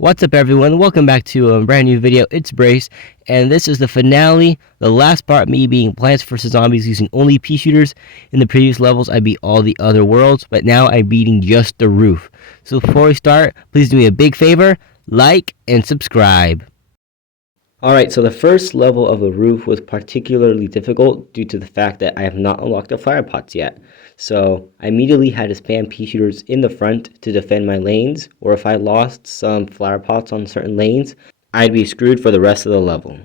What's up, everyone? Welcome back to a brand new video. It's Brace, and this is the finale, the last part, me beating Plants vs. Zombies using only pea shooters. In the previous levels, I beat all the other worlds, but now I'm beating just the roof. So before we start, please do me a big favor, like and subscribe. Alright, so the first level of the roof was particularly difficult due to the fact that I have not unlocked the flower pots yet. So I immediately had to spam pea shooters in the front to defend my lanes, or if I lost some flower pots on certain lanes, I'd be screwed for the rest of the level.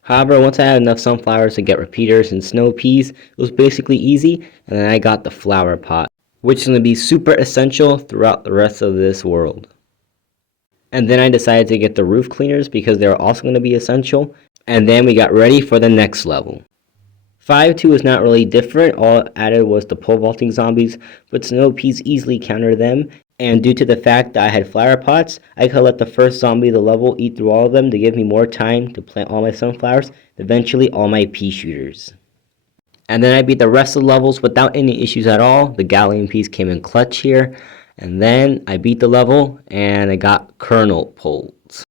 However, once I had enough sunflowers to get repeaters and snow peas, it was basically easy, and then I got the flower pot, which is going to be super essential throughout the rest of this world. And then I decided to get the roof cleaners because they were also going to be essential. And then we got ready for the next level. 5-2 is not really different. All it added was the pole vaulting zombies, but snow peas easily counter them. And due to the fact that I had flower pots, I could let the first zombie of the level eat through all of them to give me more time to plant all my sunflowers, eventually all my pea shooters. And then I beat the rest of the levels without any issues at all. The galleon peas came in clutch here. And then I beat the level and I got kernel poles.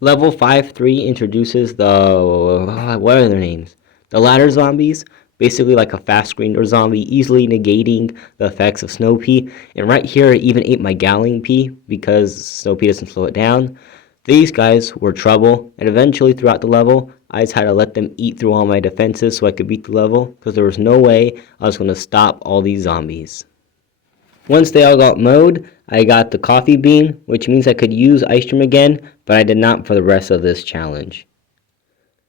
Level 5-3 introduces the, what are their names? The ladder zombies, basically like a fast screener zombie, easily negating the effects of snow pea. And right here I even ate my galleon pea because snow pea doesn't slow it down. These guys were trouble, and eventually throughout the level, I just had to let them eat through all my defenses so I could beat the level, because there was no way I was going to stop all these zombies. Once they all got mowed, I got the coffee bean, which means I could use Ice Cream again, but I did not for the rest of this challenge.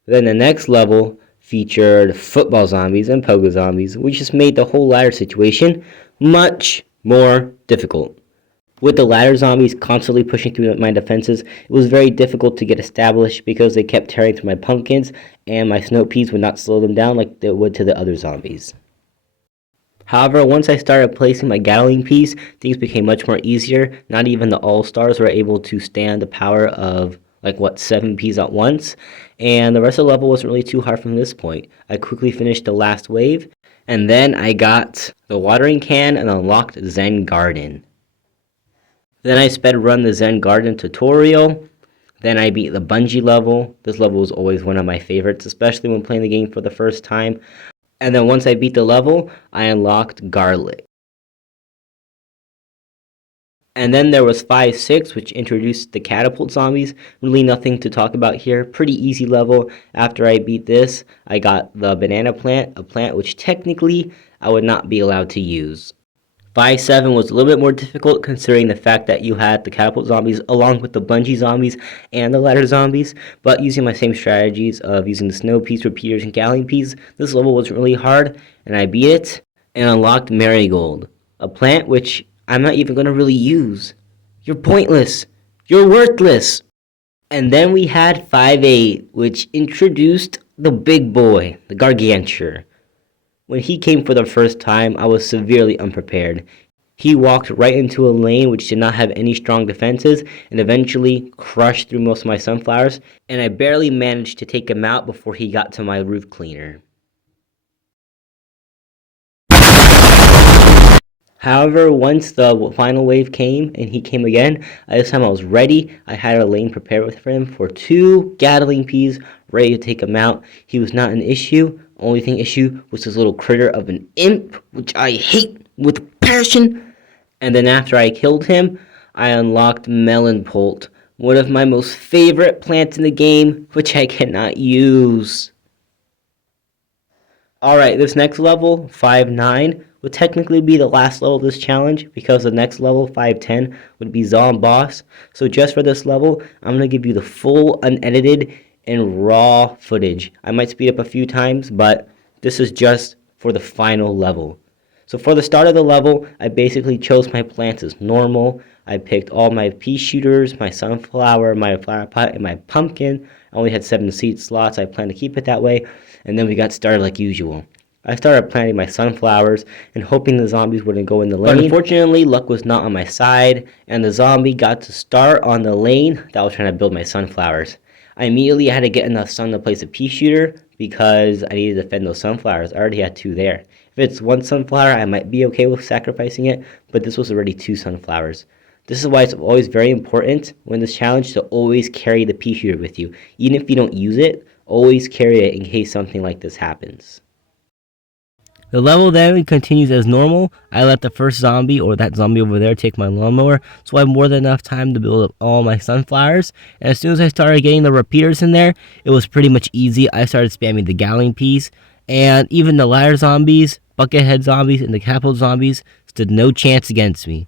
Then the next level featured football zombies and pogo zombies, which just made the whole ladder situation much more difficult. With the ladder zombies constantly pushing through my defenses, it was very difficult to get established because they kept tearing through my pumpkins, and my snow peas would not slow them down like they would to the other zombies. However, once I started placing my Gatling piece, things became much more easier. Not even the all-stars were able to stand the power of, 7 Ps at once. And the rest of the level wasn't really too hard from this point. I quickly finished the last wave, and then I got the watering can and unlocked Zen Garden. Then I sped run the Zen Garden tutorial. Then I beat the bungee level. This level was always one of my favorites, especially when playing the game for the first time. And then once I beat the level, I unlocked garlic. And then there was 5-6, which introduced the catapult zombies. Really nothing to talk about here. Pretty easy level. After I beat this, I got the banana plant, a plant which technically I would not be allowed to use. 5-7 was a little bit more difficult considering the fact that you had the catapult zombies along with the bungee zombies and the ladder zombies, but using my same strategies of using the snow peas, repeaters, and galleon peas, this level was really hard, and I beat it and unlocked marigold, a plant which I'm not even going to really use. You're pointless. You're worthless. And then we had 5-8, which introduced the big boy, the garganture. When he came for the first time, I was severely unprepared. He walked right into a lane which did not have any strong defenses and eventually crushed through most of my sunflowers, and I barely managed to take him out before he got to my roof cleaner. However, once the final wave came and he came again, this time I was ready. I had a lane prepared for him for 2 Gatling peas, ready to take him out. He was not an issue. Only thing issue was this little critter of an imp, which I hate with passion. And then after I killed him, I unlocked melon poult, one of my most favorite plants in the game, which I cannot use. Alright, this next level, 5-9, would technically be the last level of this challenge because the next level, 5-10, would be Zom Boss. So just for this level, I'm going to give you the full, unedited, and raw footage. I might speed up a few times, but this is just for the final level. So for the start of the level, I basically chose my plants as normal. I picked all my pea shooters, my sunflower, my flower pot, and my pumpkin. I only had 7 seed slots. I plan to keep it that way. And then we got started like usual. I started planting my sunflowers and hoping the zombies wouldn't go in the lane. But unfortunately, luck was not on my side, and the zombie got to start on the lane that I was trying to build my sunflowers. I immediately had to get enough sun to place a pea shooter because I needed to defend those sunflowers. I already had 2 there. If it's 1 sunflower, I might be okay with sacrificing it, but this was already 2 sunflowers. This is why it's always very important when this challenge to always carry the pea shooter with you. Even if you don't use it, always carry it in case something like this happens. The level then continues as normal. I let the first zombie, or that zombie over there, take my lawnmower, so I have more than enough time to build up all my sunflowers. And as soon as I started getting the repeaters in there, it was pretty much easy. I started spamming the galling piece, and even the ladder zombies, buckethead zombies, and the catapult zombies stood no chance against me.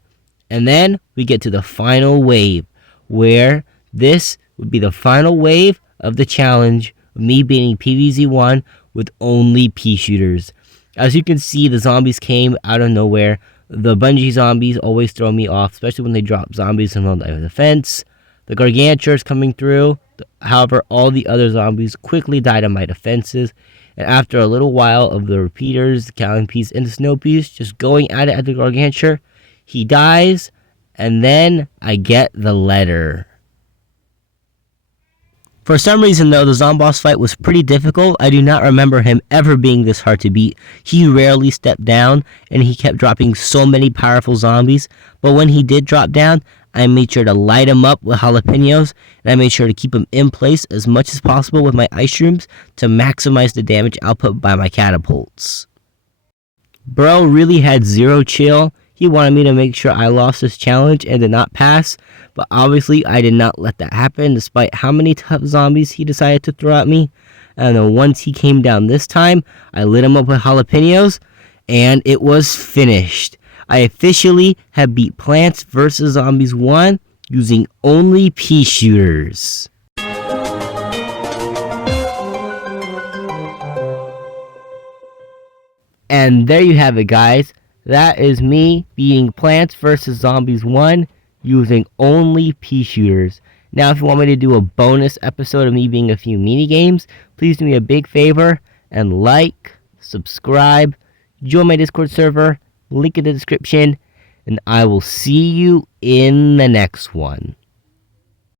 And then we get to the final wave, where this would be the final wave of the challenge of me beating PvZ1 with only pea shooters. As you can see, the zombies came out of nowhere. The bungee zombies always throw me off, especially when they drop zombies in the fence. The gargantuars coming through. However, all the other zombies quickly died on my defenses. And after a little while of the repeaters, the cowling piece, and the snow piece just going at it at the gargantuar, he dies, and then I get the letter. For some reason, though, the Zomboss fight was pretty difficult. I do not remember him ever being this hard to beat. He rarely stepped down, and he kept dropping so many powerful zombies. But when he did drop down, I made sure to light him up with jalapenos, and I made sure to keep him in place as much as possible with my ice shrooms to maximize the damage output by my catapults. Bro really had zero chill. He wanted me to make sure I lost this challenge and did not pass, but obviously I did not let that happen despite how many tough zombies he decided to throw at me. And then once he came down this time, I lit him up with jalapenos, and it was finished. I officially have beat Plants vs. Zombies 1 using only pea shooters. And there you have it, guys. That is me beating Plants vs. Zombies 1 using only pea shooters. Now, if you want me to do a bonus episode of me being a few mini games, please do me a big favor and like, subscribe, join my Discord server, link in the description, and I will see you in the next one.